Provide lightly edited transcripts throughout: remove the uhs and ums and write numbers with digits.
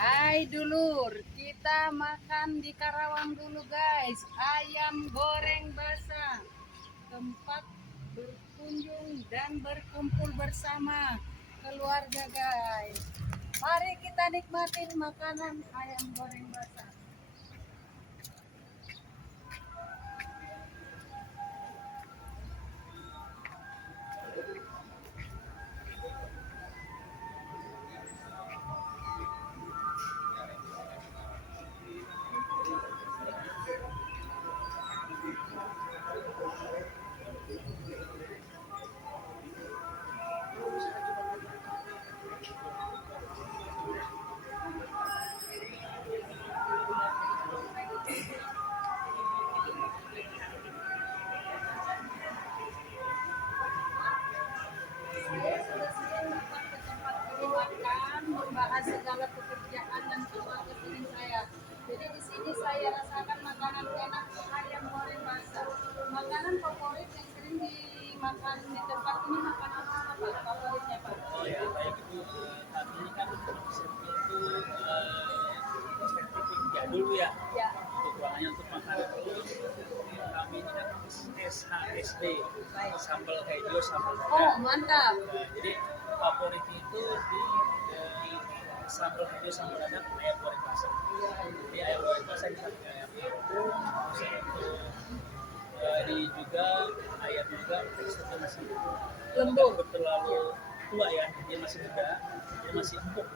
Hai dulur, kita makan di Karawang dulu guys. Ayam goreng basah. Tempat berkunjung dan berkumpul bersama keluarga guys. Mari kita nikmatin makanan ayam goreng basah. Saya sudah sering datang ke tempat ini makan, membahas segala pekerjaan dan keseharian saya. Jadi di sini saya rasakan makanan enak ayam goreng basah. Makanan favorit yang sering dimakan di tempat ini makanan apa Pak? Favoritnya Pak? Oh ya, baik itu kami ini kan konsepnya itu estetik jadul ya. Ya, Untuk ruangannya untuk makanan terus kami ini kan SHSD, sambal hijau, sambal oh merah. mantap. Nah, jadi favorit itu di sambal hijau, sambal merah ayam goreng basah. Jadi ayam goreng basah di samping ayam kampung, terus untuk di juga ayam juga teksturnya masih Lembut. nggak terlalu tua ya, dia masih muda, dia masih empuk.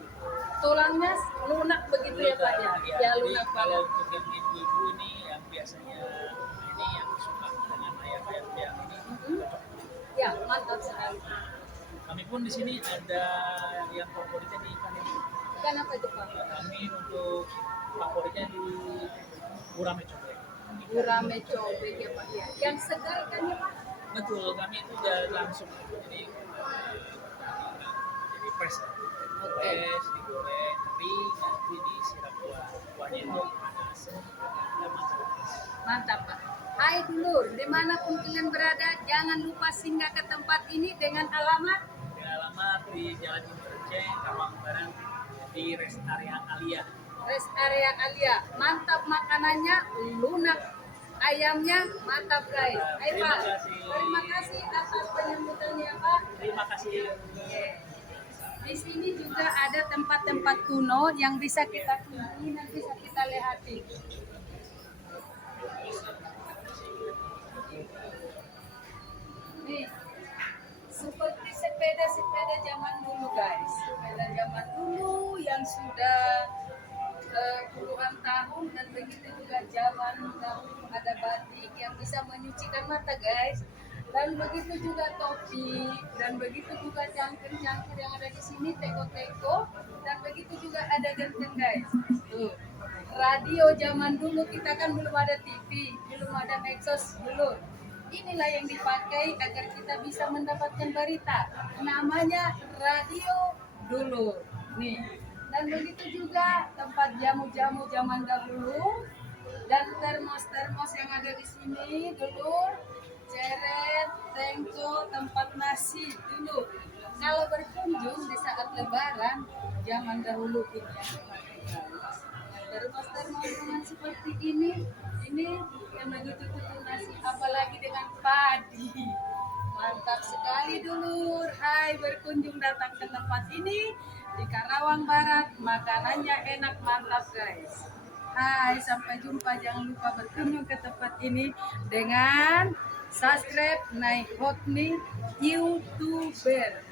Tulangnya lunak begitu ya Pak ya? Ya Jadi lunak kalau banget. untuk yang ibu-ibu ini yang biasanya ini yang suka dengan ayam-ayam yang ini cocok. Ya mantap sekali. Kami pun di sini ada yang favoritnya di ikan ini. Ikan apa itu Pak? Kami untuk favoritnya di gurame cobek. Gurame cobek ya Pak ya. Yang segar kan ya Pak? Betul, kami itu udah langsung jadi fresh, fresh digoreng, tapi nanti disiram kuah. Kuahnya itu panas, dan masak. Mantap Pak. Hai dulur, dimanapun kalian berada, jangan lupa singgah ke tempat ini dengan alamat Dengan alamat di Jalan Interchange, Karawang Barat, di Rest Area Alia. Rest Area Alia. Mantap makanannya, lunak ayamnya, mantap guys. Hai Terima Pak, kasih. terima kasih atas penyambutannya Pak. Terima kasih. Di sini juga ada tempat-tempat kuno yang bisa kita kunjungi dan bisa kita lihati. Nih, seperti sepeda-sepeda zaman dulu guys. Sepeda zaman dulu yang sudah puluhan tahun dan begitu juga zaman dahulu ada batik yang bisa menyucikan mata guys. Dan begitu juga topi dan begitu juga cangkir-cangkir yang ada di sini, teko-teko dan begitu juga ada genteng guys. Tuh. Radio zaman dulu kita kan belum ada TV, belum ada medsos dulu. Inilah yang dipakai agar kita bisa mendapatkan berita. Namanya radio dulu. Nih. Dan begitu juga tempat jamu-jamu zaman dahulu dan termos-termos yang ada di sini dulu, ceret, tengko, tempat nasi dulu. Kalau berkunjung di saat lebaran zaman dahulu ini yang dipakai guys. Termos-termos dengan seperti ini yang begitu tutup nasi, apalagi dengan padi. Mantap sekali dulur. Hai, berkunjung datang ke tempat ini di Karawang Barat. Makanannya enak mantap guys. Hai, sampai jumpa. Jangan lupa berkunjung ke tempat ini dengan subscribe Naik Hotmi YouTuber.